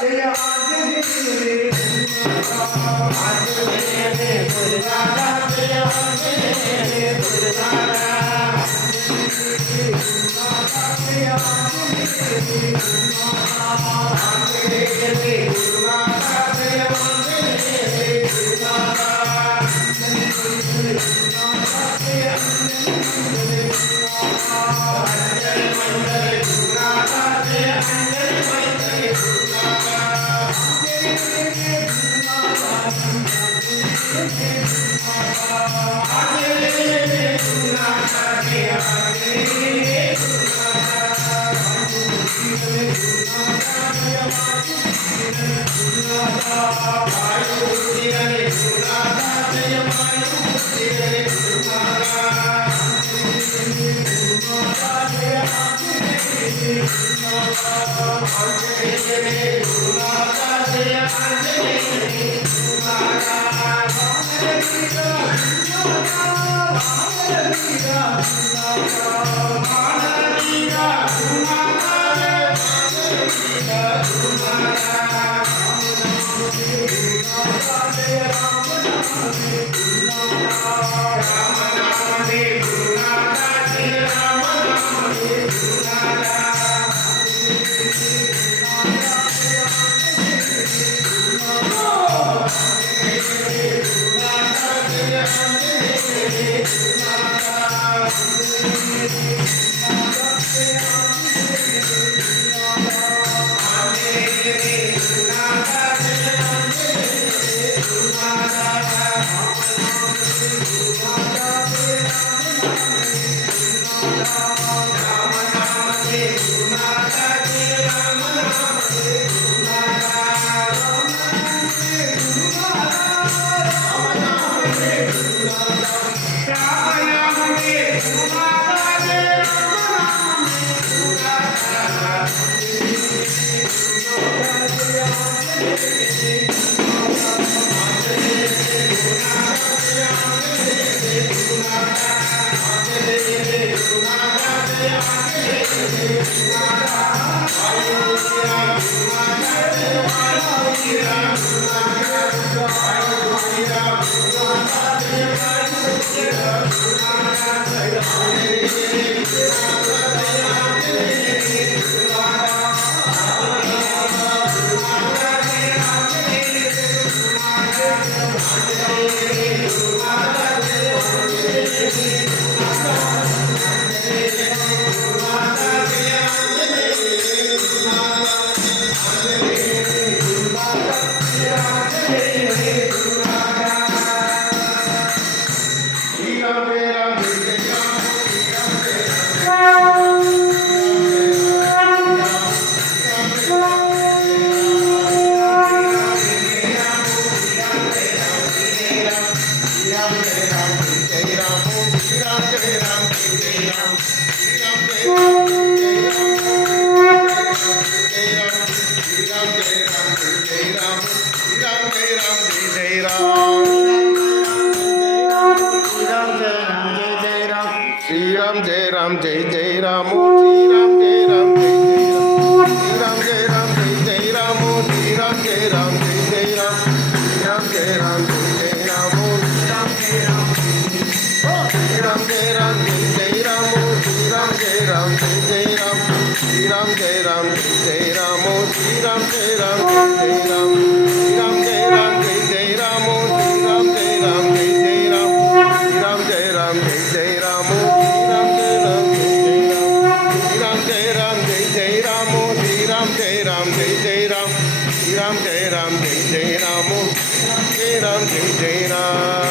Jai Anjaneya Gurunatha Jai Anjaneya Gurunatha Jai Anjaneya Gurunatha Jai Anjaneya Ram Jai Jai Ram Shri Ram Jai Ram Jai Jai Ram Shri Ram Jai Ram Jai Jai Ram Shri Ram Jai Ram Jai Ram Shri Ram Jai Ram Jai Ram Shri Ram Jai Ram Jai Ram Shri Ram Jai Ram Jai Ram Shri Ram Jai Ram Jai Ram Shri Ram Jai Ram Jai Ram Shri Ram Jai Ram Jai Ram Shri Ram Jai Ram Jai Ram Shri Ram Jai Ram Jai Ram Shri Ram Jai Ram Jai Ram Shri Ram Jai Ram Jai Ram Shri Ram Jai Ram Jai Ram Jai Ram Jai Ram Jai Jai Ram